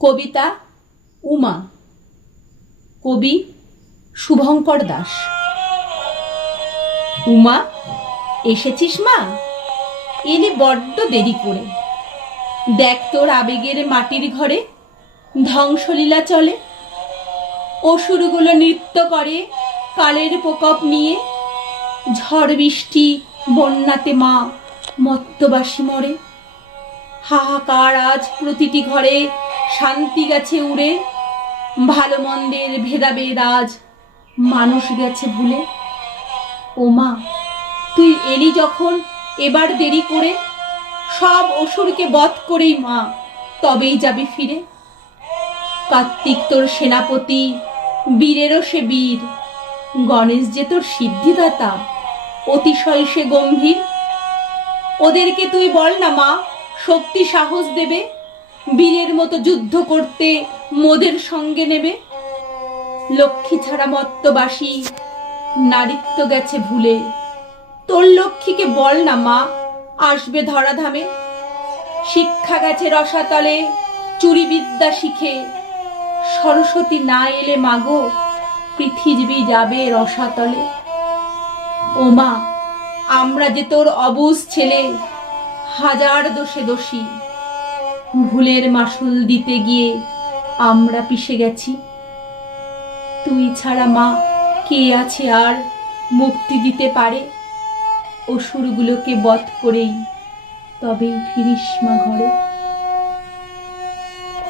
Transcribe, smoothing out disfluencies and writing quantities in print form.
কবিতা উমা, কবি শুভঙ্কর দাস। উমা, এসেছিস মা? এলি বড্ড দেরি করে। দেখ তোর আবেগের মাটির ঘরে ধ্বংসলীলা চলে। অসুরগুলো নৃত্য করে কালের প্রকোপ নিয়ে। ঝড় বৃষ্টি বন্যাতে মা মত্তবাসী মরে। হাহাকার আজ প্রতিটি ঘরে, শান্তি গেছে উড়ে। ভালো মন্দের ভেদাভেদ আজ মানুষ গেছে ভুলে। ও মা, তুই এলি যখন এবার দেরি করে, সব অসুরকে বধ করেই মা তবেই যাবি ফিরে। কার্তিক তোর সেনাপতি, বীরেরও সে বীর। গণেশ যে তোর সিদ্ধিদাতা, অতিশয় সে গম্ভীর। ওদেরকে তুই বল না মা, শক্তি সাহস দেবে। বীরের মতো যুদ্ধ করতে মোদের সঙ্গে নেবে। লক্ষ্মী ছাড়া মত্তবাসী নারীত্ব গেছে ভুলে। তোর লক্ষ্মীকে বল না মা, আসবে ধরাধামে। শিক্ষা গেছে রসাতলে চুরি বিদ্যা শিখে। সরস্বতী না এলে মাগো, পৃথিবী যাবে রসাতলে। ও মা, আমরা যে তোর অবুঝ ছেলে, হাজার দোষে দোষী। ভুলের মাসুল দিতে গিয়ে আমরা পিষে গেছি। তুই ছাড়া মা কে আছে আর মুক্তি দিতে পারে? অসুরগুলোকে বধ করেই তবেই ফিরিস মা ঘরে।